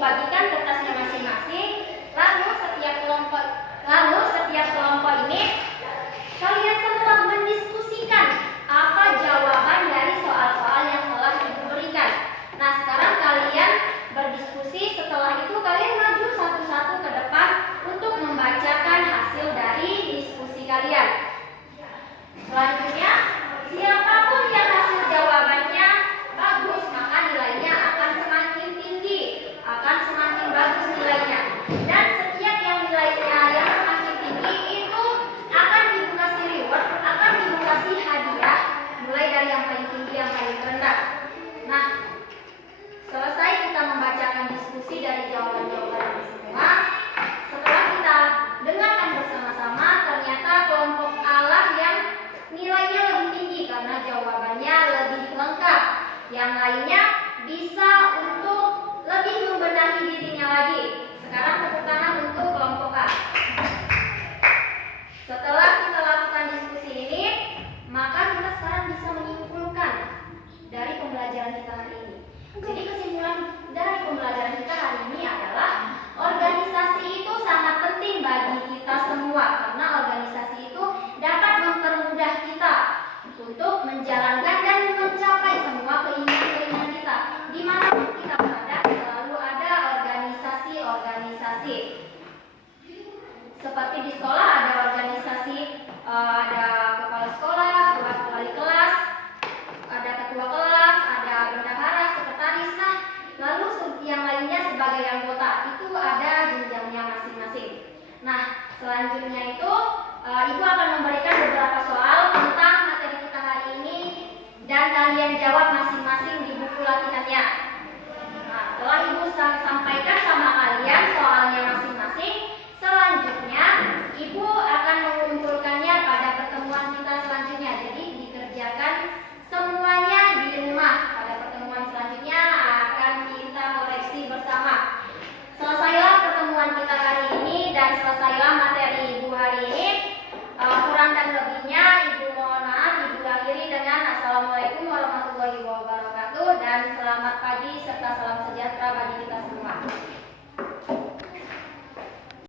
dibagikan kertasnya masing-masing. Lalu setiap kelompok ini kalian semua mendiskusikan apa jawaban dari soal-soal yang telah Ibu berikan. Nah, sekarang kalian berdiskusi. Setelah itu kalian maju satu-satu ke depan untuk membacakan hasil dari diskusi kalian. Selanjutnya, siapapun yang hasil jawabannya bagus, maka nilainya akan semakin tinggi, akan semakin bagus nilainya. Dan setiap yang nilainya yang semakin tinggi itu akan Ibu kasih reward, akan Ibu kasih hadiah, mulai dari yang paling tinggi yang paling rendah. Nah, selesai kita membacakan diskusi dari jawaban-jawaban ini semua. Setelah kita dengarkan bersama-sama, ternyata kelompok A lah yang nilainya lebih tinggi karena jawabannya lebih lengkap. Yang lainnya bisa untuk lebih membenahi dirinya lagi. Sekarang tepuk tangan untuk kelompok A. Setelah kita lakukan diskusi ini, maka kita sekarang bisa menyimpulkan dari pembelajaran kita hari ini. Jadi kesimpulan dari pembelajaran kita hari ini adalah organisasi itu sangat penting bagi kita semua, karena organisasi itu dapat mempermudah kita untuk menjalankan dan mencapai semua keinginan-keinginan kita. Dimanapun kita berada, selalu ada organisasi-organisasi. Seperti di sekolah ada organisasi, ada kepala sekolah, wali kelas, ada ketua kelas, ada bendahara, sekretaris. Nah, lalu yang lainnya sebagai anggota itu ada jenjangnya masing-masing. Nah, selanjutnya itu Ibu akan memberikan beberapa soal tentang materi kita hari ini dan kalian jawab masing-masing di buku latihannya. Nah, setelah Ibu sampaikan sama kalian soalnya masing-masing, selanjutnya Ibu akan mengumpulkannya pada pertemuan kita selanjutnya. Jadi dikerjakan semuanya di rumah. Pada pertemuan selanjutnya akan kita koreksi bersama. Selesailah pertemuan kita hari ini dan selesailah materi Ibu hari ini. Kurang dan lebihnya Ibu mohon maaf. Ibu akhiri dengan Assalamualaikum warahmatullahi wabarakatuh dan selamat pagi serta salam sejahtera.